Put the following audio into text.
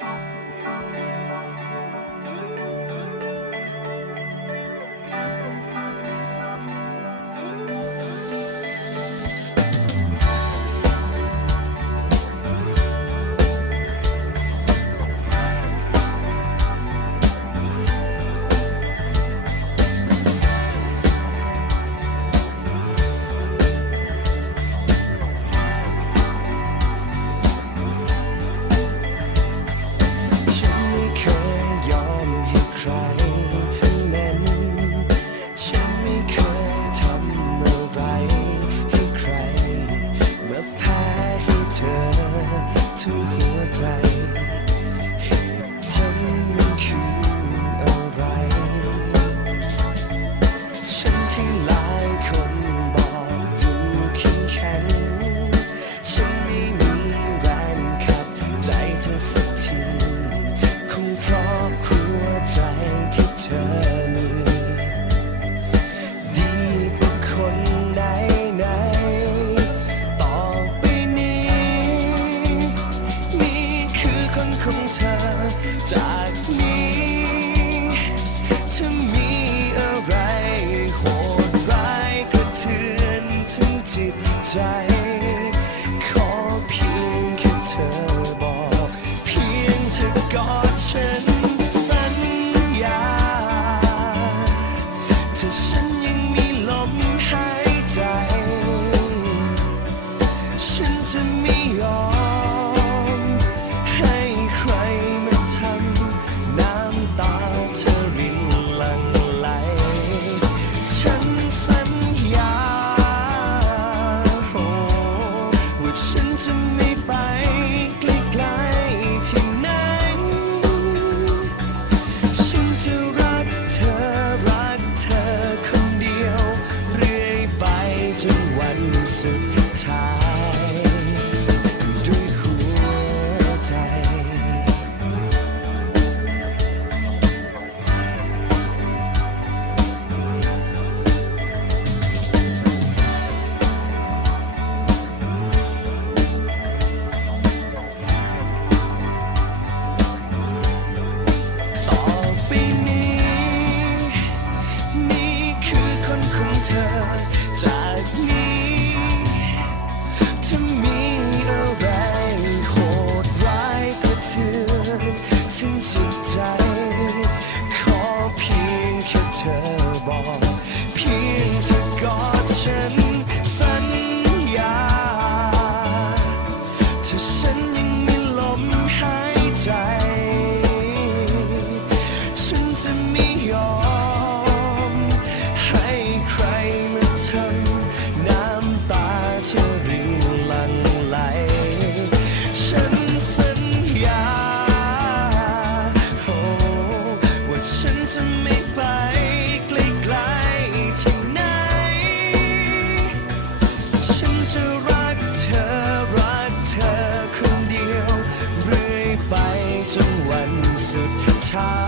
Bye. ใจ ขอเพียงแค่เธอบอก เพียงเธอกอดฉันสัญญาถ้าฉัน time ไปไกลที่ไหน ฉันจะรักเธอรักเธอคนเดียว เรื่อยไปจนวันสุดท้าย